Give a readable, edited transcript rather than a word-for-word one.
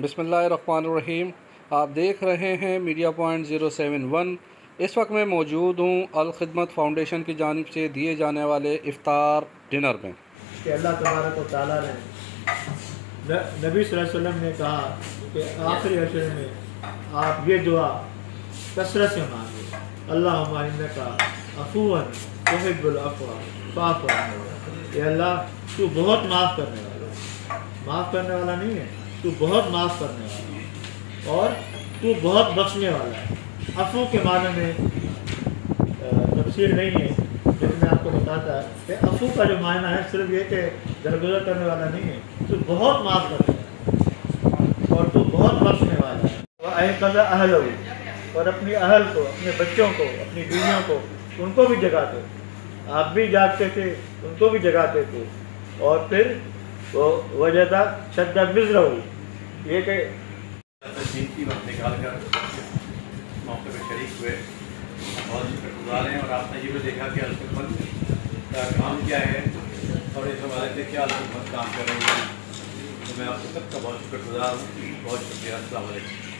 बिस्मिल्लाहिर्रहमानिर्रहीम। आप देख रहे हैं मीडिया पॉइंट 071। इस वक्त मैं मौजूद हूँ अल खिदमत फाउंडेशन की जानिब से दिए जाने वाले इफ्तार डिनर में कि अल्लाह तबारक व तआला ने नबी सल्लल्लाहु अलैहि वसल्लम ने कहा कि आखिरी अशरे में आप ये दुआ कसरत से मांगे, अल्लाहुम्मा इन्नका अफ़ूवन तुहिब्बुल अफ़्वा फ़अफ़ु अन्नी। ये अल्लाह तू बहुत माफ़ करने वाला नहीं है, तू बहुत माफ़ करने वाला है और तू बहुत बख्शने वाला है। अफ़ू के माने में तफसीर नहीं है, लेकिन मैं आपको बताता है कि अफ़ू का जो मायना है सिर्फ ये कि दरगुजर करने वाला नहीं है, तू बहुत माफ़ करने वाला है और तू बहुत बख्शने वाला है। वह अहक़ज़ा अहलहू, और अपनी अहल को, अपने बच्चों को, अपनी बीवियों को, उनको भी जगाते। आप भी जागते थे, उनको भी जगाते थे। और फिर वो वजदा शद्दा मिज़रहू, ये कि कीमती वक्त निकाल कर मौके पर शरीक हुए, बहुत शुक्रगुज़ार हैं। और आपने ये भी देखा कि अल खिदमत का काम क्या है और इस हवाले से क्या अल खिदमत काम कर रही है। तो मैं आप सबका बहुत शुक्रगुज़ार हूँ। बहुत शुक्रिया। अस्सलाम वालेकुम।